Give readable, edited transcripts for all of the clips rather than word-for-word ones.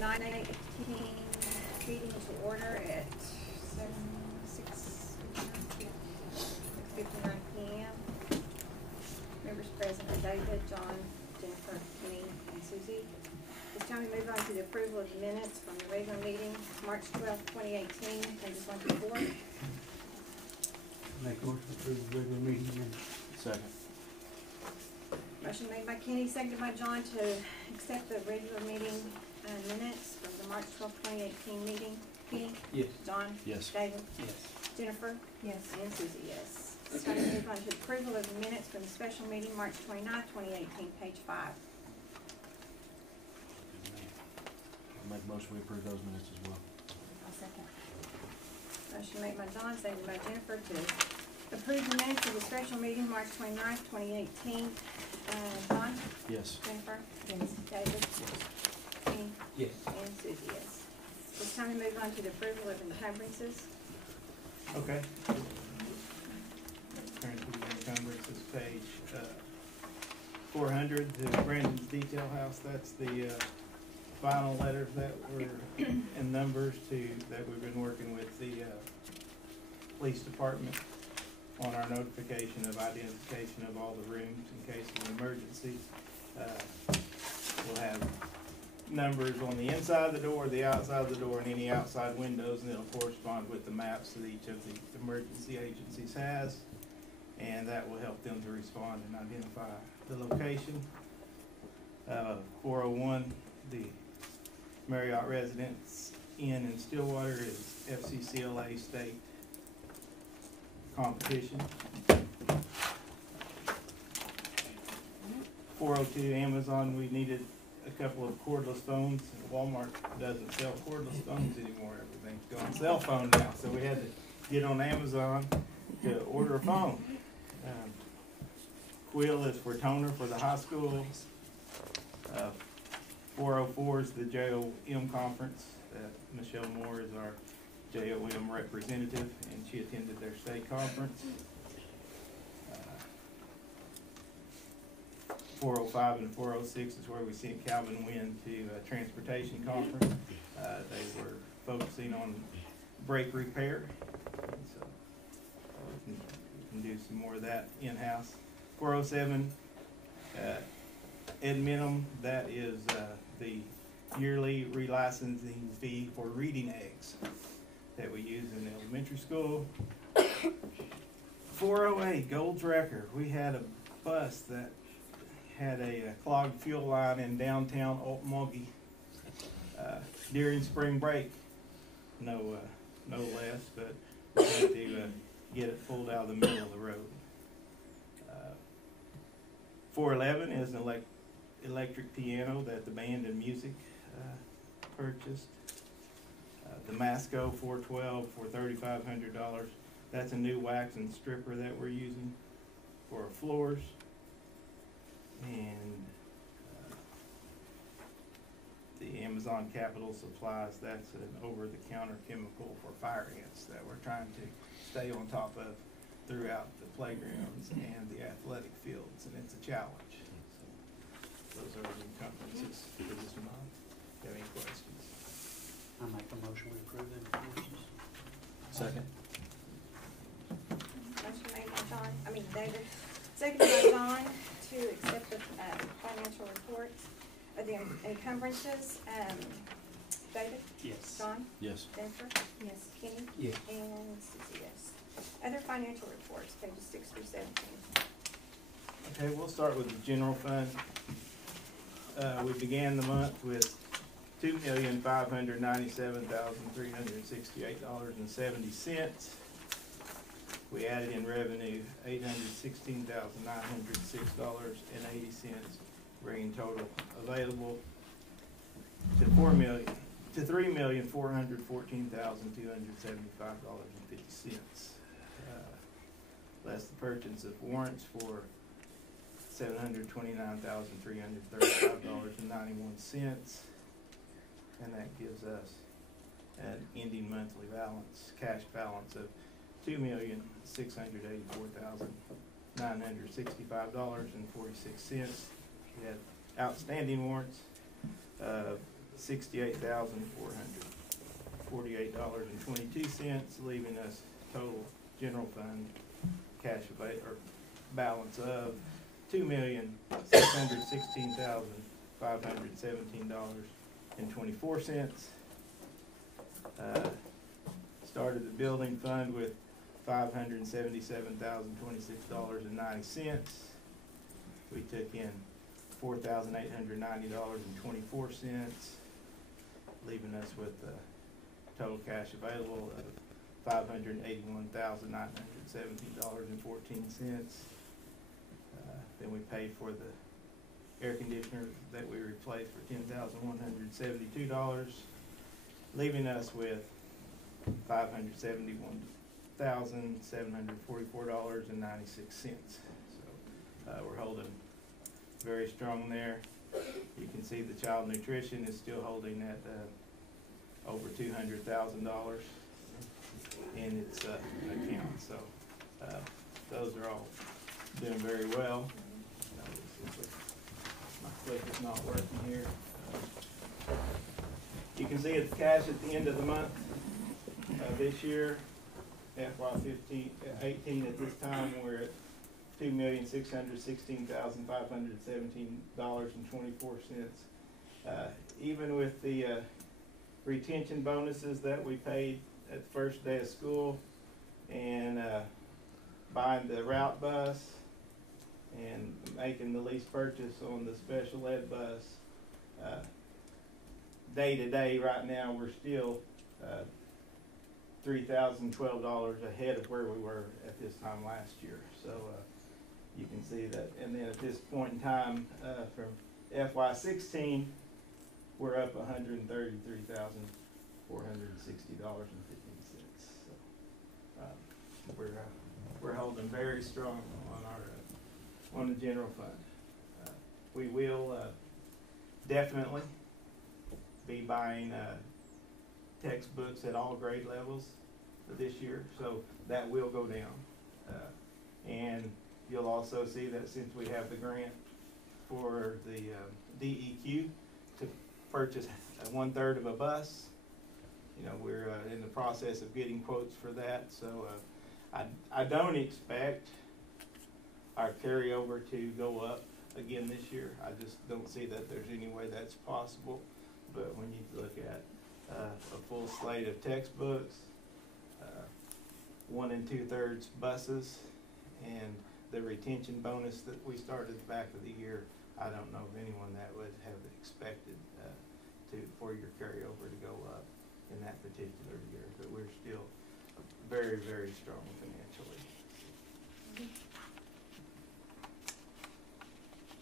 9/18 meeting to order at 6:59 p.m. Members present are David, John, Jennifer, Kenny, and Susie. This time we move on to the approval of the minutes from the regular meeting, March 12th, 2018, pages 1 through 4. Make a motion to approve the regular meeting minutes. Second. Motion made by Kenny, seconded by John to accept the regular meeting minutes from the March 12th, 2018 meeting. Kenny? Yes. John? Yes. David? Yes. Jennifer? Yes. And Susie, yes. This time we move on to approval of the minutes from the special meeting, March 29th, 2018, page 5. I'll make a motion we approve those minutes as well. I'll second. Motion made by John, seconded by Jennifer to approve the minutes of the special meeting, March 29th, 2018. John? Yes. Jennifer? Yes. David? Yes. Kenny? Yes. And Susie, yes. This time we move on to the approval of encumbrances. Okay. Turn to the encumbrances page 400, the Brandon's Detail House. That's the final letters that were in numbers that we've been working with the police department on our notification of identification of all the rooms in case of an emergency. We'll have numbers on the inside of the door, the outside of the door, and any outside windows, and it'll correspond with the maps that each of the emergency agencies has, and that will help them to respond and identify the location. 401, the Marriott Residence Inn in Stillwater is FCCLA state competition. 402 Amazon, we needed a couple of cordless phones. Walmart doesn't sell cordless phones anymore. Everything's going cell phone now. So we had to get on Amazon to order a phone. Quill is for toner for the high school. 404 is the JOM conference. Michelle Moore is our JOM representative, and she attended their state conference. 405 and 406 is where we sent Calvin Wynn to a transportation conference. They were focusing on brake repair, so we can do some more of that in-house. 407, Ed Minimum, that is the yearly relicensing fee for reading eggs that we use in elementary school. 408, Gold's Wrecker. We had a bus that had a clogged fuel line in downtown Okmulgee during spring break. No less, but we had to get it pulled out of the middle of the road. 411 is an electric piano that the band and music purchased. The Masco 412 for $3,500. That's a new wax and stripper that we're using for our floors. And the Amazon Capital Supplies, that's an over-the-counter chemical for fire ants that we're trying to stay on top of throughout the playgrounds and the athletic fields, and it's a challenge. So those are the encumbrances for this month. Do you have any questions? I make a motion we approve the encumbrances. Second. Motion made by David, seconded by John to accept the financial reports of the encumbrances. David? Yes. John? Yes. Jennifer? Yes. Kenny? Yes. And Susie, yes. Other financial reports, pages 6 through 17. Okay, we'll start with the general fund. We began the month with $2,597,368.70. We added in revenue $816,906.80, bringing total available to $3,414,275.50. Less the purchase of warrants for $729,335.91, and that gives us an ending monthly balance, cash balance of $2,684,965.46. We had outstanding warrants $68,448.22, leaving us total general fund cash or balance of $2,616,517.24. Started the building fund with $577,026.90. We took in $4,890.24, leaving us with a total cash available of $581,917.14. Then we paid for the air conditioner that we replaced for $10,172, leaving us with $571,744.96. So we're holding very strong there. You can see the child nutrition is still holding at over $200,000 in its account. So those are all doing very well. My clicker's not working here. You can see it's cash at the end of the month this year, FY18 at this time, we're at $2,616,517.24. Even with the retention bonuses that we paid at the first day of school, and buying the route bus and making the lease purchase on the special ed bus, day to day right now we're still $3,012 ahead of where we were at this time last year. So you can see that. And then at this point in time, from FY16, we're up $133,460.15. So we're holding very strong on our on the general fund. We will definitely be buying textbooks at all grade levels for this year, so that will go down. And you'll also see that since we have the grant for the DEQ to purchase 1/3 of a bus, you know, we're in the process of getting quotes for that. So I don't expect our carryover to go up again this year. I just don't see that there's any way that's possible. But when you look at a full slate of textbooks, 1 2/3 buses, and the retention bonus that we started at the back of the year, I don't know of anyone that would have expected for your carryover to go up in that particular year. But we're still very, very strong financially.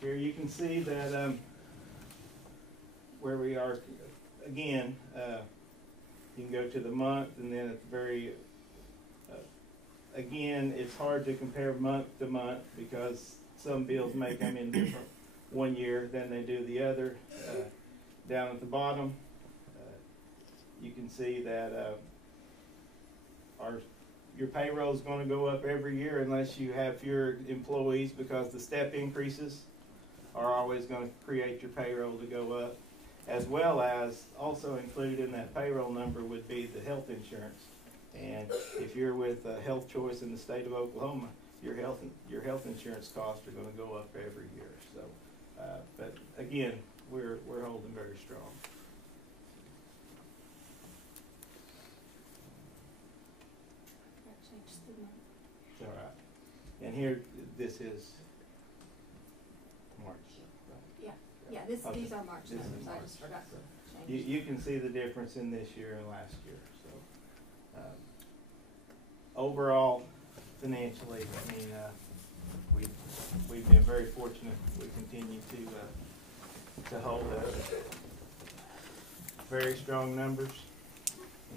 Here you can see that where we are again. You can go to the month, and then at the very again, it's hard to compare month to month because some bills may come in different one year than they do the other. Down at the bottom, you can see that your payroll is going to go up every year unless you have fewer employees, because the step increases are always going to create your payroll to go up, as well as also included in that payroll number would be the health insurance. And if you're with Health Choice in the state of Oklahoma, your health insurance costs are going to go up every year. So, but again, we're holding very strong. All right. And here, this is March. Right? Yeah, these are March numbers. I just forgot to change. You can see the difference in this year and last year. So overall, financially, I mean, we've been very fortunate. We continue to hold very strong numbers,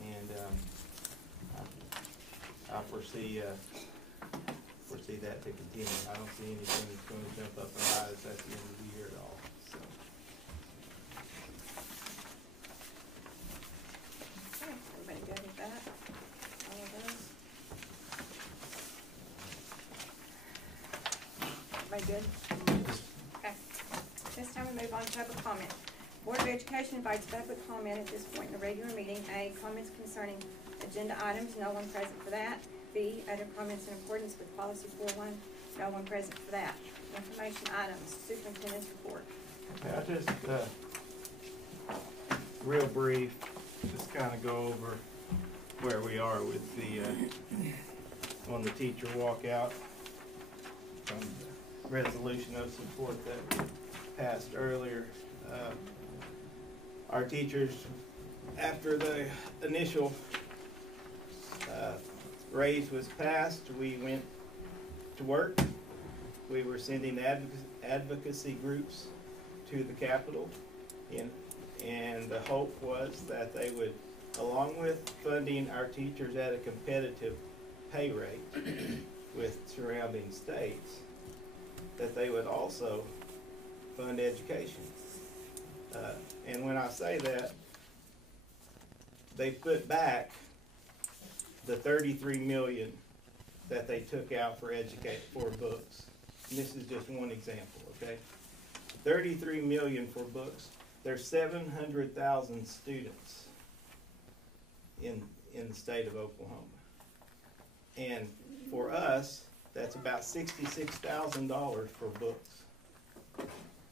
and I foresee that to continue. I don't see anything that's going to jump up and rise at the end of the year at all. So. Okay, everybody good with that? All of those? Everybody good? Okay. This time we move on to public comment. Board of Education invites public comment at this point in the regular meeting. A, comments concerning agenda items, no one present for that. B, other comments in accordance with policy 41, no one present for that. Information items, superintendent's report. Okay, I'll just, real brief, just kind of go over where we are with the, on the teacher walkout from the resolution of support that passed earlier. Our teachers, after the initial raise was passed, we went to work. We were sending advocacy groups to the Capitol, and the hope was that they would, along with funding our teachers at a competitive pay rate with surrounding states, that they would also fund education. And when I say that, they put back the $33 million that they took out for books. And this is just one example, okay? $33 million for books. There's 700,000 students in the state of Oklahoma. And for us, that's about $66,000 for books.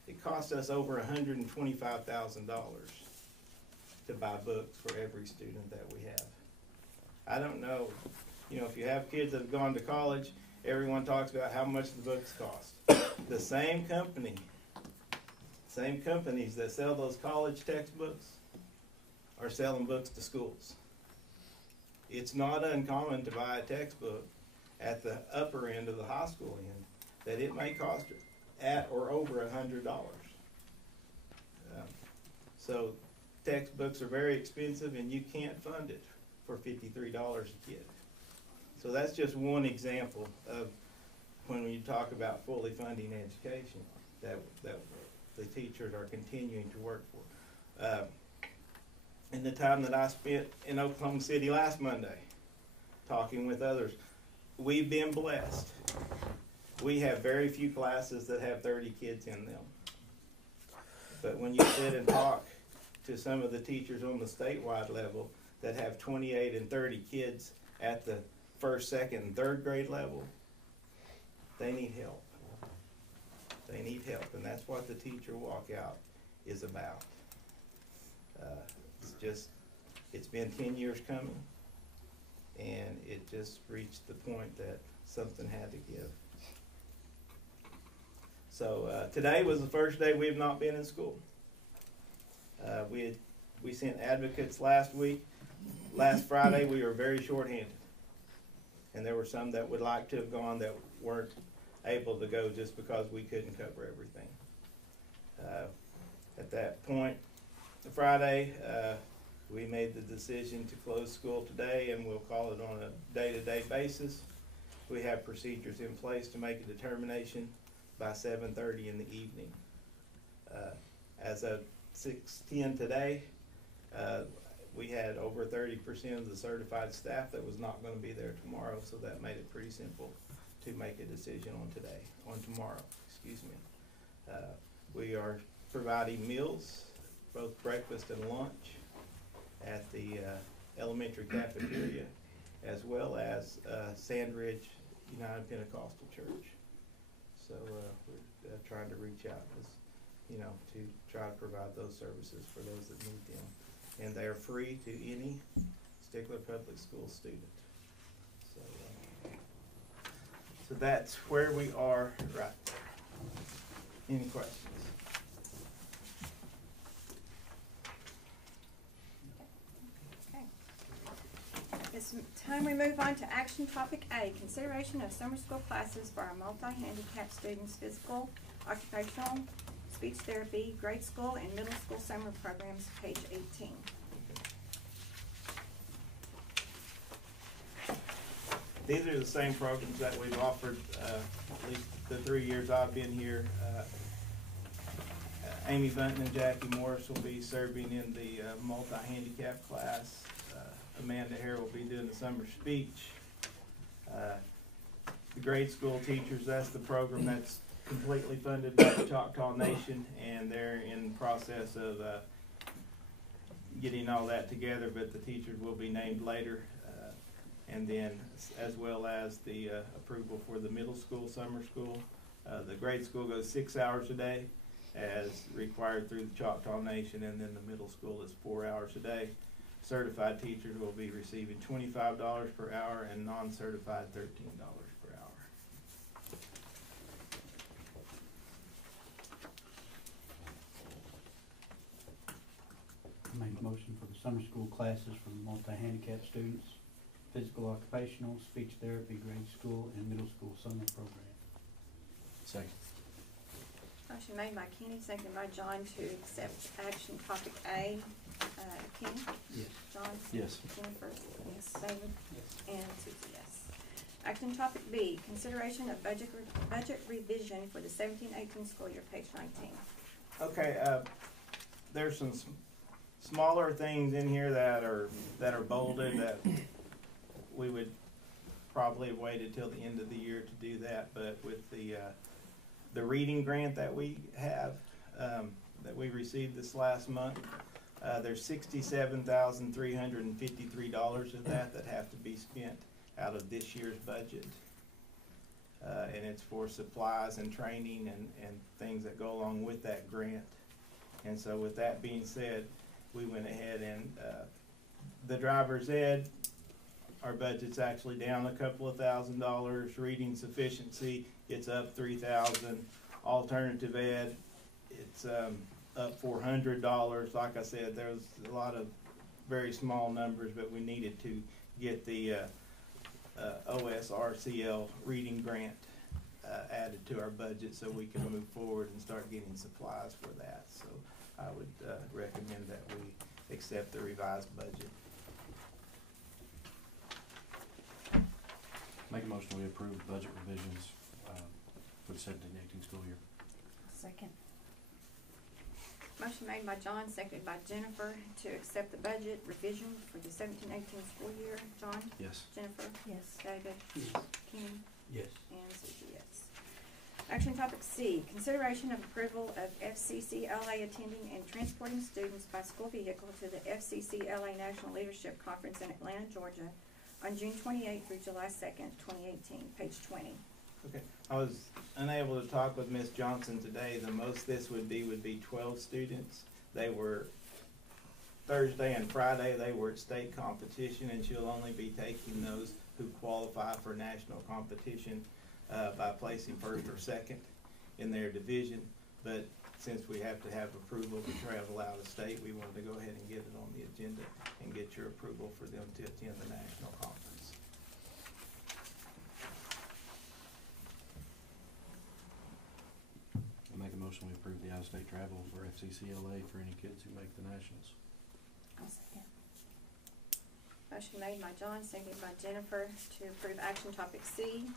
It costs us over $125,000 to buy books for every student that we have. I don't know, if you have kids that have gone to college, everyone talks about how much the books cost. The same companies that sell those college textbooks are selling books to schools. It's not uncommon to buy a textbook at the upper end of the high school end that it may cost at or over $100. So textbooks are very expensive, and you can't fund it for $53 a kid. So that's just one example of when we talk about fully funding education that the teachers are continuing to work for. In the time that I spent in Oklahoma City last Monday talking with others, we've been blessed. We have very few classes that have 30 kids in them. But when you sit and talk to some of the teachers on the statewide level that have 28 and 30 kids at the first, second, and third grade level, they need help. They need help, and that's what the teacher walkout is about. It's been 10 years coming, and it just reached the point that something had to give. So today was the first day we have not been in school. We sent advocates last week. Last Friday we were very short-handed, and there were some that would like to have gone that weren't able to go just because we couldn't cover everything. At that point, Friday, we made the decision to close school today, and we'll call it on a day-to-day basis. We have procedures in place to make a determination by 7:30 in the evening. As of 6:10 today, we had over 30% of the certified staff that was not going to be there tomorrow, so that made it pretty simple to make a decision on tomorrow. We are providing meals, both breakfast and lunch, at the elementary cafeteria, as well as Sandridge United Pentecostal Church. So we're trying to reach out, to try to provide those services for those that need them. And they are free to any Stigler Public School student. So that's where we are right there. Any questions? Okay. It's time we move on to action topic A, consideration of summer school classes for our multi-handicapped students' physical, occupational, speech therapy, grade school, and middle school summer programs, page 18. These are the same programs that we've offered at least the 3 years I've been here. Amy Bunton and Jackie Morris will be serving in the multi-handicap class. Amanda Hare will be doing the summer speech. The grade school teachers, that's the program that's completely funded by the Choctaw Nation, and they're in the process of getting all that together, but the teachers will be named later. And then as well as the approval for the middle school, summer school. The grade school goes 6 hours a day as required through the Choctaw Nation, and then the middle school is 4 hours a day. Certified teachers will be receiving $25 per hour and non-certified $13 per hour. I make a motion for the summer school classes for multi-handicapped students, physical occupational, speech therapy, grade school, and middle school summer program. Second. Motion made by Kenny, seconded by John to accept action topic A. Kenny? Yes. John? Yes. Jennifer? Yes. David? And Susie, yes. Action topic B, consideration of budget revision for the 17-18 school year, page 19. Okay, there's some smaller things in here that are bolded that we would probably have waited till the end of the year to do that, but with the reading grant that we have, that we received this last month, there's $67,353 of that have to be spent out of this year's budget. And it's for supplies and training and things that go along with that grant. And so with that being said, we went ahead and the driver's ed, our budget's actually down a couple of $1,000. Reading sufficiency, it's up $3,000. Alternative ed, it's up $400. Like I said, there was a lot of very small numbers, but we needed to get the OSRCL reading grant added to our budget so we can move forward and start getting supplies for that. So I would recommend that we accept the revised budget. Make a motion we approve budget revisions for the 17-18 school year. Second. Motion made by John, seconded by Jennifer to accept the budget revision for the 17-18 school year. John? Yes. Jennifer? Yes. David? Yes. Kenny? Yes. And Susie, yes. Action topic C, consideration of approval of FCCLA attending and transporting students by school vehicle to the FCCLA National Leadership Conference in Atlanta, Georgia on June 28th through July 2nd, 2018, page 20. Okay, I was unable to talk with Ms. Johnson today. The most this would be 12 students. They were Thursday and Friday, they were at state competition, and she'll only be taking those who qualify for national competition by placing first or second in their division. But since we have to have approval to travel out of state, we wanted to go ahead and get it on the agenda and get your approval for them to attend the national conference. I make a motion we approve the out-of-state travel for FCCLA for any kids who make the nationals. I'll second. Motion made by John, seconded by Jennifer to approve action topic C.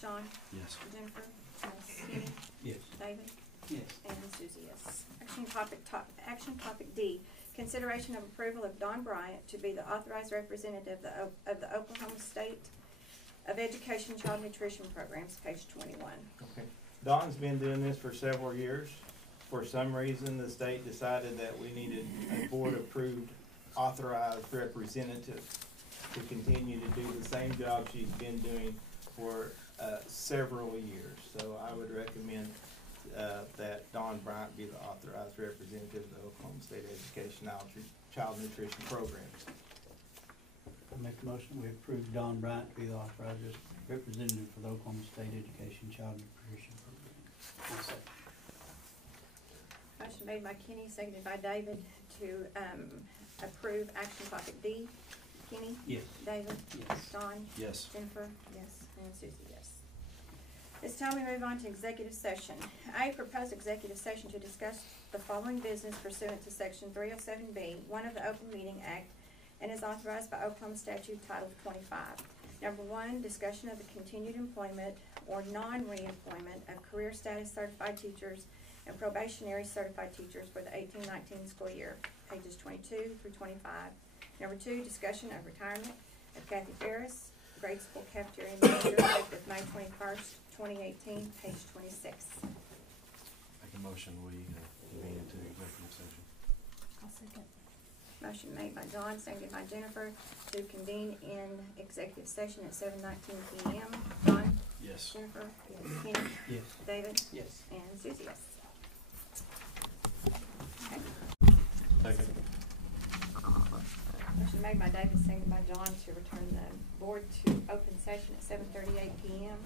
John? Yes. Jennifer? Yes. Kenny? Yes. David? Yes. And Susie, yes. Action topic D, consideration of approval of Don Bryant to be the authorized representative of the Oklahoma State of Education Child Nutrition Programs, page 21. Okay. Don's been doing this for several years. For some reason, the state decided that we needed a board-approved, authorized representative to continue to do the same job she's been doing for several years. So I would recommend that Don Bryant be the authorized representative of the Oklahoma State Education Child Nutrition Programs. I make a motion we approve Don Bryant to be the authorized representative for the Oklahoma State Education Child Nutrition Program. I'll second. Motion made by Kenny, seconded by David to approve action topic D. Kenny? Yes. David? Yes. John? Yes. Jennifer? Yes. And Susie, yes. It's time we move on to executive session. A, proposed executive session to discuss the following business pursuant to section 307B, 1 of the Open Meeting Act, and is authorized by Oklahoma Statute Title 25. Number 1, discussion of the continued employment or non-reemployment of career status certified teachers and probationary certified teachers for the 18-19 school year, pages 22 through 25. Number 2, discussion of retirement of Kathy Ferris, grade school cafeteria manager, effective May 21st, 2018, page 26. Make a motion, we convene into executive session. I'll second. Motion made by John, seconded by Jennifer, to convene in executive session at 7:19 PM. John? Yes. Jennifer? Kenny? Yes. David? Yes. And Susie, yes. Okay. Second. Motion made by David, seconded by John, to return the board to open session at 7:38 PM.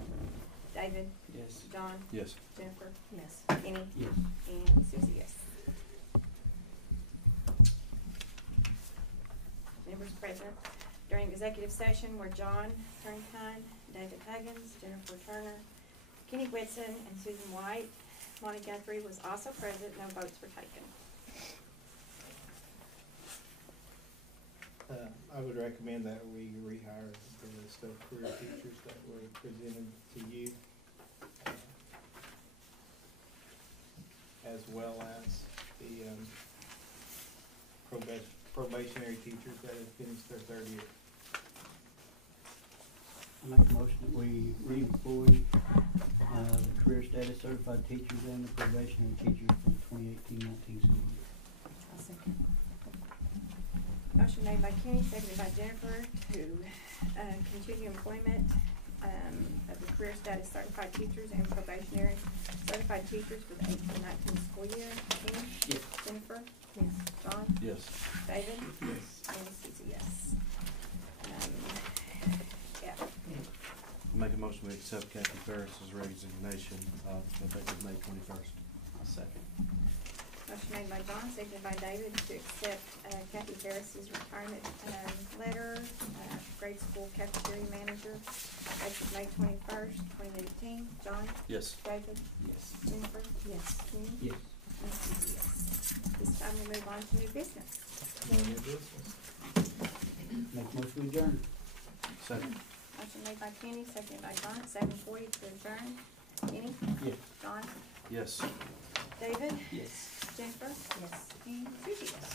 David? Yes. John? Yes. Jennifer? Yes. Kenny? Yes. And Susie, yes. Members present during executive session were John Turnkine, David Huggins, Jennifer Turner, Kenny Whitson, and Susan White. Monty Guthrie was also present, no votes were taken. I would recommend that we rehire the list of career teachers that were presented to you, as well as the probationary teachers that have finished their third year. I make a motion that we reemploy the career status certified teachers and the probationary teachers for the 2018-19 school year. I'll second. Motion made by Kenny, seconded by Jennifer, to continue employment of the career status certified teachers and probationary certified teachers for the 18-19 school year. Kenny? Yes. Jennifer? Yes. John? Yes. David? Yes. And Susie, yes. Yeah. Make a motion, we accept Kathy Ferris's resignation effective May 21st. I'll second. Motion made by John, seconded by David, to accept Kathy Ferris's retirement letter, grade school cafeteria manager, effective May 21st, 2018. John? Yes. David? Yes. Jennifer? Yes. Kenny? Yes. And Susie, yes. This time we move on to new business. No new business. Make a motion to adjourn. Second. Motion made by Kenny, seconded by John, at 7:40 to adjourn. Kenny? Yes. John? Yes. David? Yes. Jennifer? Yes. And Susie, yes.